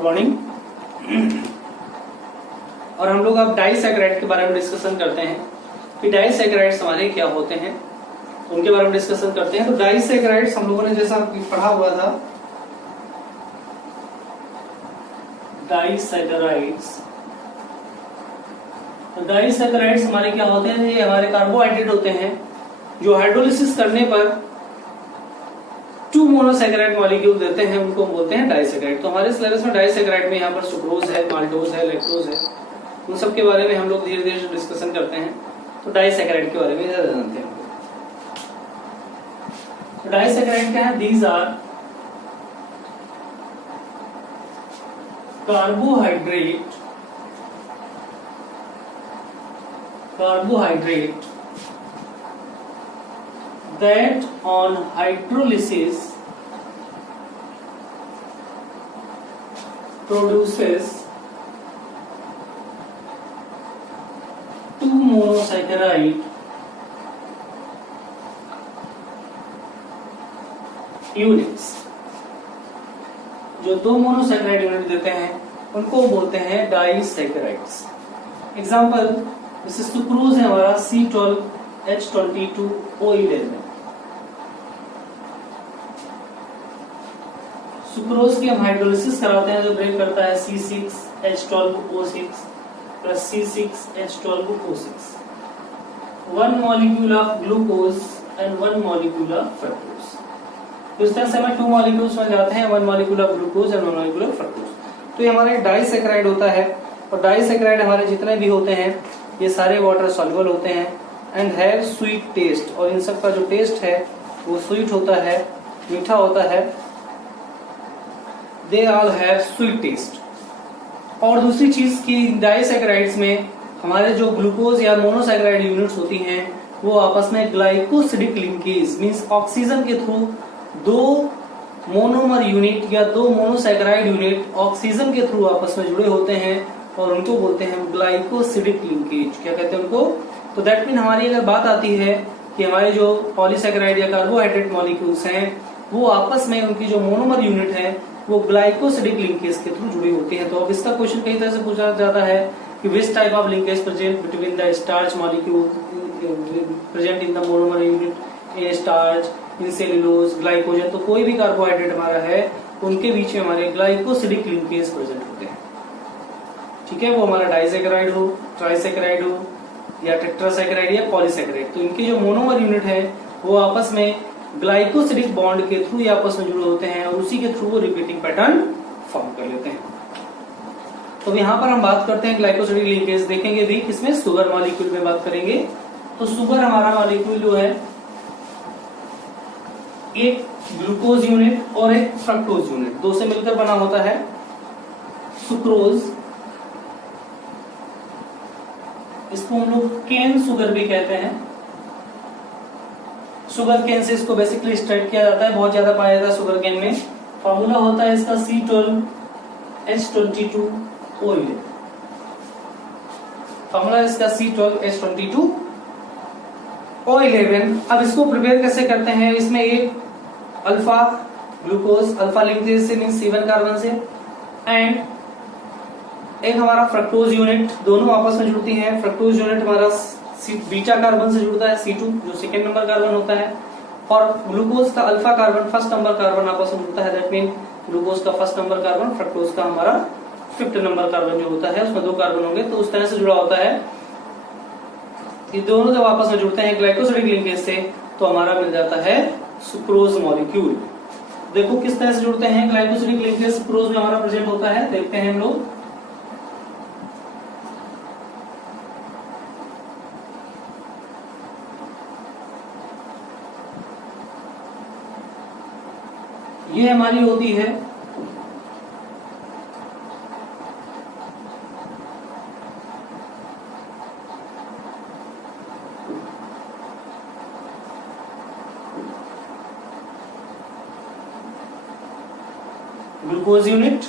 Good morning. और हम लोग अब डाइसैकेराइड के बारे में डिस्कशन करते हैं कि डाइसैकेराइड्स हमारे क्या होते हैं, उनके बारे में डिस्कशन करते हैं। तो डाइसैकेराइड्स हम लोगों ने जैसा पढ़ा हुआ था, डाइसैकेराइड्स, तो डाइसैकेराइड्स हमारे क्या होते हैं, ये हमारे कार्बोहाइड्रेट होते हैं जो हाइड्रोलिसिस करने पर 2 मोनोसैकेराइड मॉलिक्यूल देते हैं, उनको बोलते हैं डाइसैकेराइड। तो हमारे सिलेबस में डाइसैकेराइड में यहाँ पर सुक्रोज है, माल्टोज है, लैक्टोज है, उन सब के बारे में हम लोग धीरे धीरे डिस्कशन करते हैं। तो डाइसैकेराइड के बारे में ज्यादा जानते हैं। तो डाइसैकेराइड क्या है? These are carbohydrate that on hydrolysis produces 2 monosaccharide units. जो 2 मोनोसैकेराइड यूनिट देते हैं उनको बोलते हैं डाइसैकेराइड्स। एग्जांपल, जैसे सुक्रोज है हमारा C12H22O11। सुक्रोज की हम हाइड्रोलिसिस कराते हैं जो ब्रेक करता है C6H12O6 plus C6H12O6। 1 molecule of glucose and 1 molecule of fructose। तो इस तरह से हमें 2 मॉलिक्यूल्स में जाते हैं, 1 molecule of glucose and 1 molecule of fructose। तो ये हमारे डाइसैकेराइड होता है। और डाइसैकेराइड हमारे जितने भी होते हैं ये सारे वाटर सॉल्युबल होते हैं एंड हैव स्वीट टेस्ट। और इन सब का जो टेस्ट है वो स्वीट होता है, मीठा होता है। They all have sweet taste. और दूसरी चीज की डाइसैकेराइड्स में हमारे जो ग्लूकोज या मोनोसैकेराइड यूनिट्स होती हैं वो आपस में ग्लाइकोसिडिक लिंकेज मींस ऑक्सीजन के थ्रू 2 मोनोमर यूनिट या 2 मोनोसैकेराइड यूनिट ऑक्सीजन के थ्रू आपस में जुड़े होते हैं और उनको बोलते हैं ग्लाइकोसिडिक लिंकेज। क्या कहते हैं उनको? तो दैट मीन हमारी अगर बात आती है कि हमारे जो पॉलीसैकेराइड या कार्बोहाइड्रेट मॉलिक्यूल्स हैं वो आपस में उनकी जो मोनोमर यूनिट है वो ग्लाइकोसिडिक लिंकेज के थ्रू जुड़ी होती है। तो अब इसका क्वेश्चन कई तरह से पूछा जाता है कि which type of linkage present between the starch molecule present in the monomer unit A starch in cellulose glycogen. तो कोई भी कार्बोहाइड्रेट हमारा है उनके बीच में हमारे ग्लाइकोसिडिक लिंकेज प्रेजेंट होते हैं। ठीक है, वो हमारा डाइसैकेराइड हो, ट्राइसैकेराइड हो या टेट्रासैकेराइड या पॉलीसैकेराइड। तो इनकी जो मोनोमर यूनिट है वो आपस में ग्लाइकोसिडिक बॉन्ड के थ्रू आपस में जुड़े होते हैं और उसी के थ्रू वो रिपीटिंग पैटर्न फॉर्म कर लेते हैं। तो यहाँ पर हम बात करते हैं ग्लाइकोसिडिक लिंकेज, देखेंगे भी किसमें, शुगर मॉलिक्यूल में बात करेंगे। तो शुगर हमारा मॉलिक्यूल जो है एक ग्लूकोज यूनिट और एक फ्रक्टोज यूनिट, 2 से मिलकर बना होता है सुक्रोज। इसको हम लोग केन शुगर भी कहते हैं। शुगर केन से इसको बेसिकली स्टार्ट किया जाता है, बहुत ज्यादा पाया जाता है शुगर केन में। फॉर्मूला होता है इसका C12H22O11। फॉर्मूला इसका C12H22O11। अब इसको प्रिपेयर कैसे करते हैं? इसमें एक अल्फा ग्लूकोज, अल्फा लिंकेज से मींस C1 कार्बन से, एंड एक हमारा फ्रक्टोज यूनिट, दोनों आपस में जुड़ती हैं। फ्रक्टोज यूनिट हमारा बीटा कार्बन से जुड़ता है C2 जो सेकेंड नंबर कार्बन होता है, और ग्लूकोज का alpha carbon first number carbon आपस में जुड़ता है। दैट मीन ग्लूकोज का फर्स्ट नंबर कार्बन, फ्रक्टोज का हमारा 5th नंबर कार्बन जो होता है उसमें 2 कार्बन होंगे। तो उस तरह से जुड़ा होता है। ये दोनों जब आपस में जुड़ते हैं ग्लाइकोसिडिक लिंकेज से तो हमारा मिल जाता है सुक्रोज मॉलिक्यूल। देखो किस तरह से जुड़ते हैं ग्लाइकोसिडिक लिंकेज सुक्रोज में हमारा प्रेजेंट होता है, देखते हैं हम लोग। ये हमारी होती है ग्लूकोज यूनिट,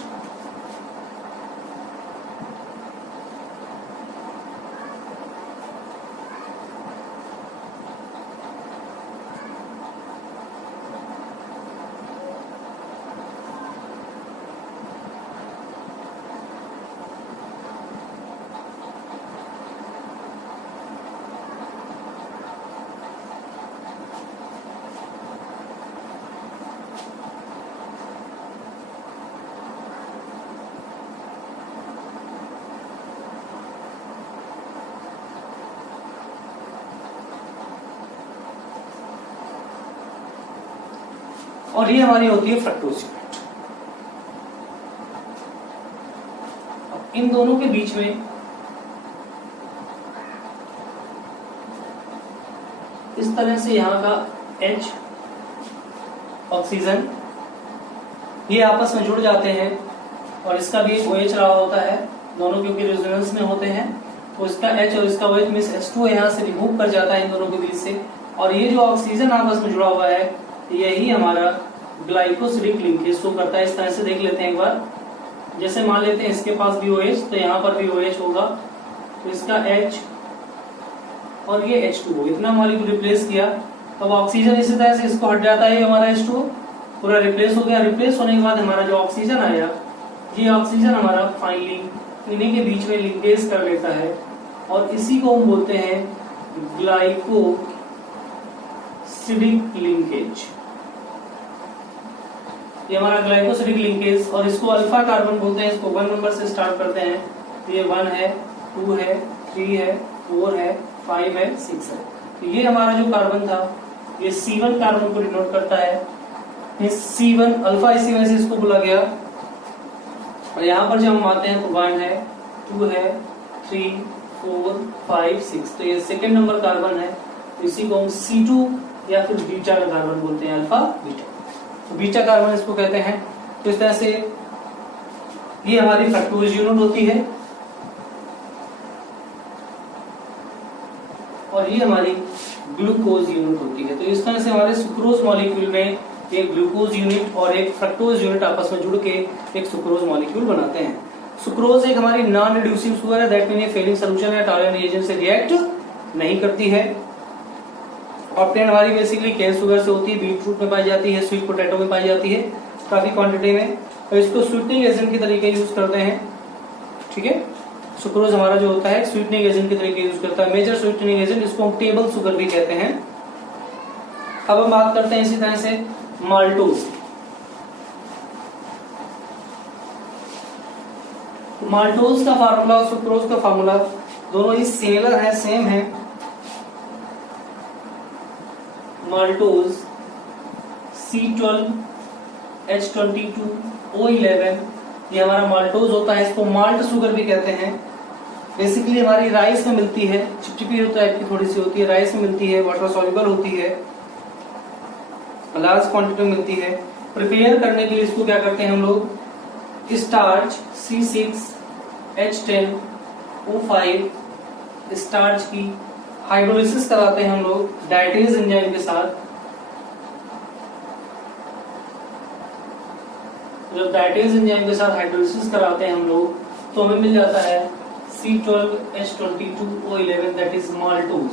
और ये हमारी होती है फ्रक्टोज यूनिट। इन दोनों के बीच में इस तरह से यहाँ का H ऑक्सीजन ये आपस में जुड़ जाते हैं और इसका भी OH रहा होता है, दोनों क्योंकि रेजोनेंस में होते हैं, तो इसका H और इसका OH मींस H2 यहाँ से रिमूव कर जाता है इन दोनों के बीच से, और ये जो ऑक्सीजन आपस में जुड़ा हुआ है यही हमारा ग्लाइकोसिडिक लिंकेज शो करता है। इस तरह से देख लेते हैं एक बार, जैसे मान लेते हैं इसके पास भी OH तो यहाँ पर भी OH होगा, तो इसका H और ये H2O इतना मॉलिक्यूल रिप्लेस किया, अब ऑक्सीजन इसी तरह से इसको हट जाता है, हमारा H2O पूरा रिप्लेस हो गया। रिप्लेस होने के बाद हमारा जो ऑक्सीजन आया, ये ऑक्सीजन हमारा फाइनली इन्हीं के बीच में लिंकेज कर लेता है और इसी को हम बोलते हैं ग्लाइकोसिडिक लिंकेज। ये हमारा ग्लाइकोसिडिक लिंकेज, और इसको अल्फा कार्बन बोलते हैं। इसको 1 नंबर से स्टार्ट करते हैं, तो ये 1 है, 2 है, 3 है, 4 है, 5 है, 6 है। तो ये हमारा जो कार्बन था ये C1 कार्बन को डिनोट करता है। C1 अल्फा इसी वजह से इसको बोला गया, और यहाँ पर जब हम आते हैं तो 1 है, 2 है, 3, 4, 5, 6, तो ये सेकेंड नंबर कार्बन है, तो इसी को हम C2 या फिर बीटा का कार्बन बोलते हैं, अल्फा बीटा, तो बीटा कार्बन इसको कहते हैं। तो इस तरह से ये हमारी फ्रक्टोज यूनिट होती है और ये हमारी ग्लूकोज यूनिट होती है। तो इस तरह से हमारे सुक्रोज मॉलिक्यूल में एक ग्लूकोज यूनिट और एक फ्रक्टोज यूनिट आपस में जुड़ के एक सुक्रोज मॉलिक्यूल बनाते हैं। सुक्रोज एक हमारी नॉन रिड्यूसिंग शुगर है, दैट मीन ये फेलिंग सॉल्यूशन या टॉलरेंट रिएजेंट से रिएक्ट नहीं करती है। ऑब्टेन हमारी बेसिकली केन शुगर से होती है, बीट रूट में पाई जाती है, स्वीट पोटैटो में पाई जाती है काफी क्वांटिटी में, और इसको स्वीटनिंग एजेंट के तरीके यूज करते हैं। ठीक है, सुक्रोज हमारा जो होता है स्वीटनिंग एजेंट के तरीके यूज करता है, मेजर स्वीटनिंग एजेंट, इसको हम टेबल शुगर भी कहते हैं। अब हम बात करते हैं इसी तरह से माल्टोज। माल्टोज का फार्मूला और सुक्रोज का फार्मूला दोनों ही सिमिलर है, सेम है। माल्टोज C12H22O11 ये हमारा माल्टोज होता है, इसको माल्ट शुगर भी कहते हैं। बेसिकली हमारी राइस में मिलती है, चिपचिपी टाइप की थोड़ी सी होती है, राइस में मिलती है, वाटर सॉल्युबल होती है, लार्ज क्वांटिटी में मिलती है। प्रिपेयर करने के लिए इसको क्या करते हैं हम लोग, स्टार्च C6H10O5 स्टार्च की हाइड्रोलिसिस कराते हैं हम लोग डायटेज एंजाइम के साथ। जब डायटेज एंजाइम के साथ हाइड्रोलिसिस कराते हैं हम लोग तो हमें मिल जाता है C12H22O11 दैट इज माल्टोज।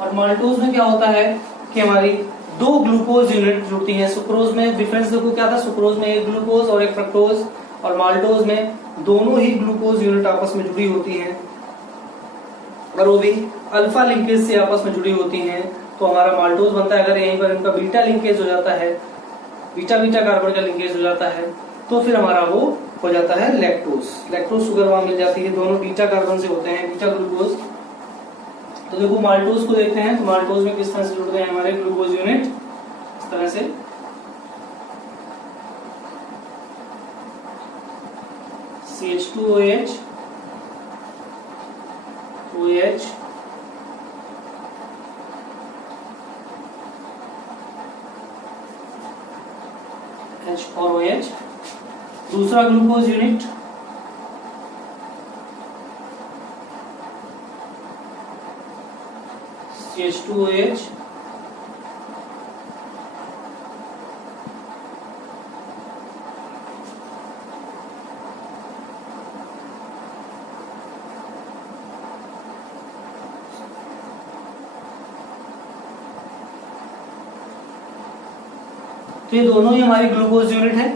और माल्टोज में क्या होता है कि हमारी दो ग्लूकोज यूनिट जुड़ती हैं। सुक्रोज में डिफरेंस देखो क्या था, सुक्रोज में एक ग्लूकोज और एक फ्रक्टोज, और माल्टोज में दोनों ही ग्लूकोज यूनिट आपस में जुड़ी होती हैं और वो भी अल्फा लिंकेज से आपस में जुड़ी होती हैं, तो हमारा माल्टोज बनता है। अगर यहीं पर इनका बीटा लिंकेज हो जाता है, बीटा बीटा कार्बन का लिंकेज हो जाता है, तो फिर हमारा वो हो जाता है लैक्टोज। लैक्टोज शुगर वहां मिल जाती है, दोनों बीटा कार्बन से होते हैं, बीटा ग्लूकोज। तो देखो माल्टोज को देखते हैं, तो माल्टोज में किस तरह से जुड़ते हैं हमारे ग्लूकोज यूनिट, इस तरह से CH2OH OH H और OH। दूसरा ग्लूकोज यूनिट CH2OH तो ये दोनों ही हमारी ग्लूकोज यूनिट है।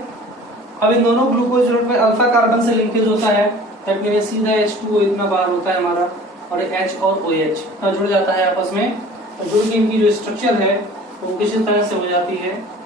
अब इन दोनों ग्लूकोज यूनिट में अल्फा कार्बन से लिंकेज होता है, दैट मीन सीधा H2O इतना बार होता है हमारा, और H और OH का जुड़ जाता है आपस में, और जुड़ के इनकी जो स्ट्रक्चर है वो किसी तरह से हो जाती है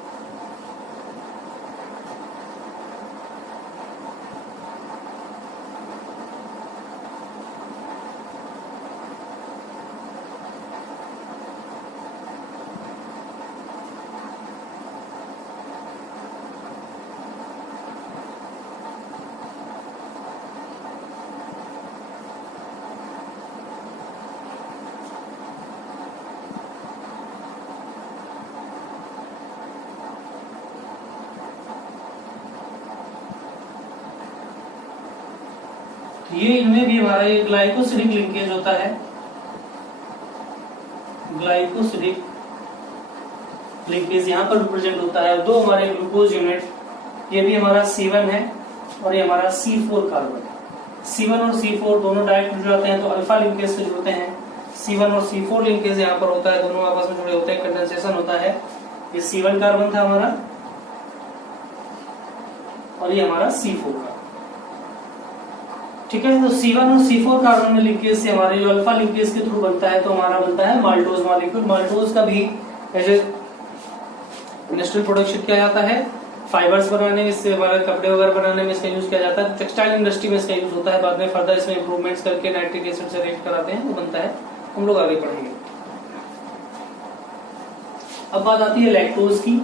ये इनमें भी हमारा ये ग्लाइकोसिडिक लिंकेज होता है, ग्लाइकोसिडिक लिंकेज यहाँ पर रिप्रेजेंट होता है। दो हमारे ग्लूकोज यूनिट, ये भी हमारा C1 है और ये हमारा C4 कार्बन है। C1 और C4 दोनों डायरेक्ट जुड़ जाते हैं तो अल्फा लिंकेज से जुड़ते हैं। C1 और C4 लिंकेज यहाँ पर होता है, दोनों आपस में जुड़े होते हैं, कंडेंसेशन होता है। ये C1 कार्बन था हमारा और ये हमारा C4 कार्बन। ठीक है, तो C1 और C4 कार्बन में लिंकेज से हमारे जो अल्फा लिंकेज के थ्रू बनता है तो हमारा बनता है माल्टोज मॉलिक्यूल। माल्टोज का भी इंडस्ट्रियल प्रोडक्शन किया जाता है, फाइबर्स बनाने में, इससे हमारे कपड़े वगैरह बनाने में इसका यूज किया जाता है। टेक्सटाइल इंडस्ट्री में इसका यूज होता है। बाद में फर्दर इसमें इंप्रूवमेंट्स करके नाइट्रिक एसिड से रिएक्ट कराते हैं, वो बनता है, हम लोग आगे पढ़ेंगे। अब बात आती है लैक्टोज की।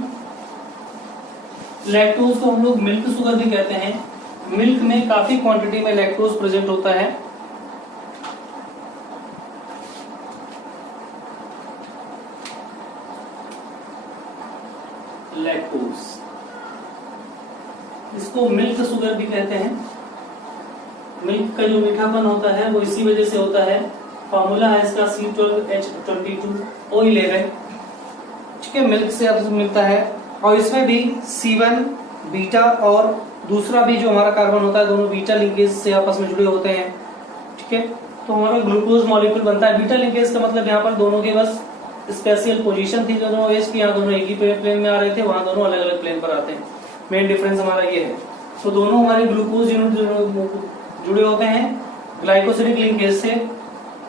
लैक्टोज को हम लोग मिल्क शुगर भी कहते हैं। मिल्क में काफी क्वांटिटी में लैक्टोज प्रेजेंट होता है। लैक्टोज, इसको मिल्क शुगर भी कहते हैं। मिल्क का जो मीठापन होता है वो इसी वजह से होता है। फॉर्मूला है इसका C12H22O11। ठीक है, मिल्क से आपको मिलता है और इसमें भी C1 बीटा और दूसरा भी जो हमारा कार्बन होता है, दोनों बीटा लिंकेज से आपस में जुड़े होते हैं। ठीक है, तो हमारा ग्लूकोज मॉलिक्यूल बनता है। बीटा लिंकेज का मतलब यहाँ पर दोनों के बस स्पेशल पोजीशन थी, दोनों एज की, यहाँ दोनों एक ही प्लेन में आ रहे थे, वहां दोनों अलग अलग प्लेन पर आते हैं। मेन डिफरेंस हमारा ये है। तो दोनों हमारे ग्लूकोज यूनिट जुड़े होते हैं ग्लाइकोसिडिक लिंकेज से,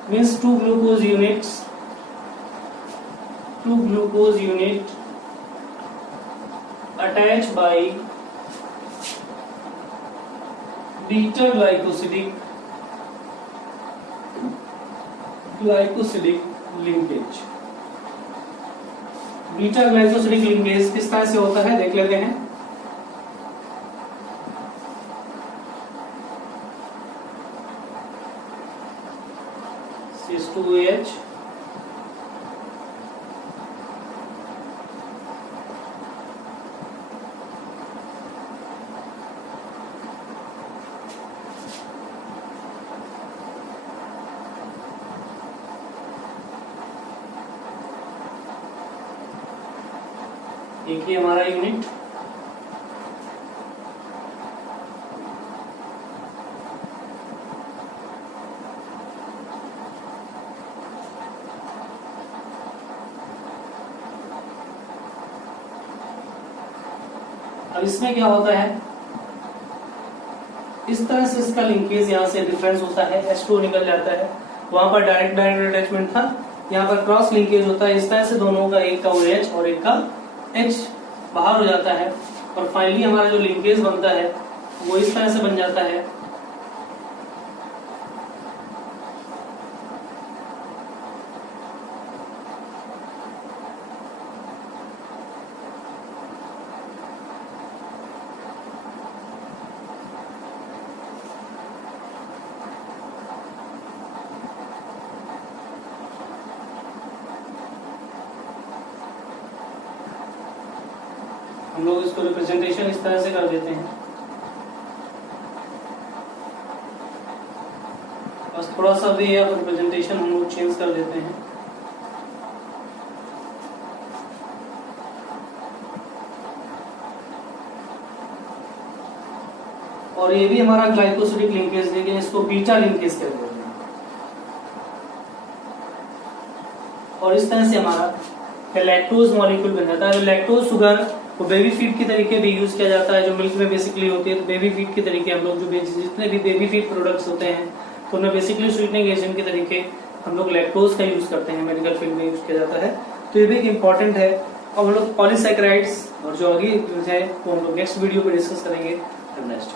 means two glucose unit attach by beta glycosidic linkage. Beta glycosidic linkage किस तरह से होता है देख लेते हैं। C2H एक ही हमारा यूनिट। अब इसमें क्या होता है, इस तरह से इसका लिंकेज यहाँ से डिफरेंस होता है, H2 निकल जाता है। वहां पर डायरेक्ट अटैचमेंट था, यहाँ पर क्रॉस लिंकेज होता है। इस तरह से दोनों का, एक का OH और एक का H बाहर हो जाता है और फाइनली हमारा जो लिंकेज बनता है वो इस तरह से बन जाता है। हम लोग इसको रिप्रेजेंटेशन इस तरह से कर देते हैं। बस थोड़ा सा भी रिप्रेजेंटेशन हम लोग चेंज कर देते हैं। और ये भी हमारा ग्लाइकोसिडिक लिंकेज, लेकिन इसको बीटा लिंकेज कहते हैं। और इस तरह से हमारा लैक्टोज मॉलिक्यूल बन जाता है। लैक्टोज शुगर को बेबी फीड के तरीके भी यूज किया जाता है, जो मिल्क में बेसिकली होती है। तो बेबी फीड के तरीके हम लोग, जो जितने भी बेबी फीड प्रोडक्ट्स होते हैं, तो उनमें बेसिकली स्वीटनिंग एजेंट के तरीके हम लोग लैक्टोज का यूज करते हैं, मेडिकल फील्ड में यूज किया जाता है। तो ये भी इंपॉर्टेंट है। और हम लोग पॉलीसैकेराइड्स और जो आगे है वो हम लोग नेक्स्ट वीडियो पे डिस्कस करेंगे। नेक्स्ट